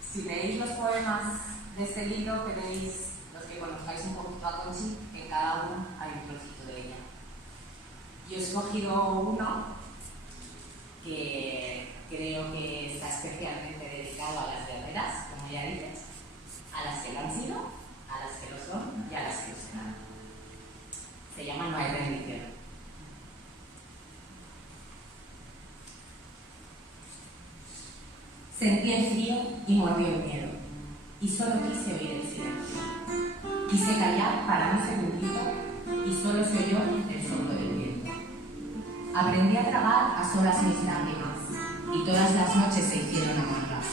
Si leéis los poemas de este libro, veréis, los que conozcáis un poquito a Conchi, que en cada uno hay un trocito de ella. Yo he escogido uno que creo que está especialmente dedicado a las guerreras, como ya dices, a las que lo han sido, a las que lo son y a las que lo serán. Se llama No hay rendición. Sentí el frío y mordió el miedo, y solo quise oír el silencio. Quise callar para un segundito y solo se oyó el soplo del viento. Aprendí a tragar a solas mis lágrimas y todas las noches se hicieron amargas.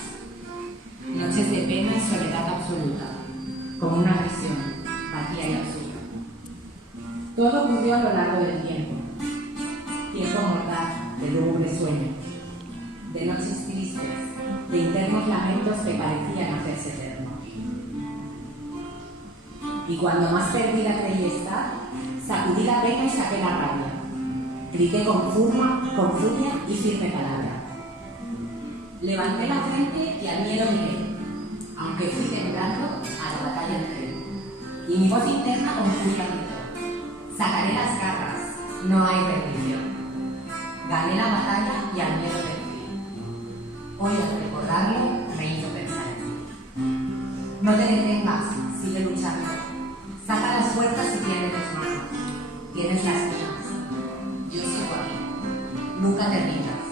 Noches de pena y soledad absoluta, como una prisión, vacía y absurda. Todo ocurrió a lo largo del tiempo. Tiempo mordaz de lúgubre sueño, de noches tristes, de internos lamentos que parecían hacerse eternos. Y cuando más perdida creí estar, sacudí la pena y saqué la rabia. Grité con furia y firme palabra. Levanté la frente y al miedo miré, aunque fui temblando, a la batalla entré. Y mi voz interna con furia gritó: sacaré las garras, no hay rendición. Gané la batalla y al miedo vencí. Hoy al recordarlo me hizo pensar en ti. No te detengas, sigue luchando. Saca las fuerzas y tiende tus manos. Tienes las mías. Yo sigo aquí. Nunca te rindas.